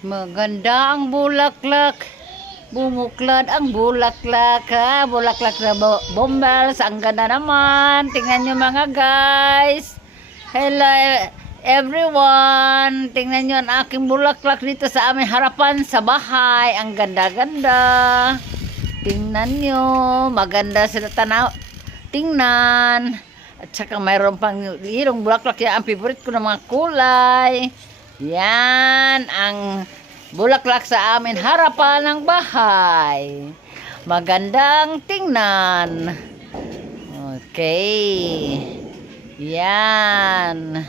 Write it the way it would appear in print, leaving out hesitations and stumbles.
Maganda ang bulaklak. Bumuklad ang bulaklak, ha? Bulaklak na bombers. Ang ganda naman. Tingnan nyo mga guys. Hello everyone. Tingnan nyo ang aking bulaklak dito sa aming harapan sa bahay. Ang ganda-ganda. Tingnan nyo. Maganda sila tanaw. Tingnan. At saka mayroon pang irong bulaklak. Yan ang favorite ko ng mga kulay. Yan ang bulaklak sa amin harapan ng bahay. Magandang tingnan. Okay. Yan.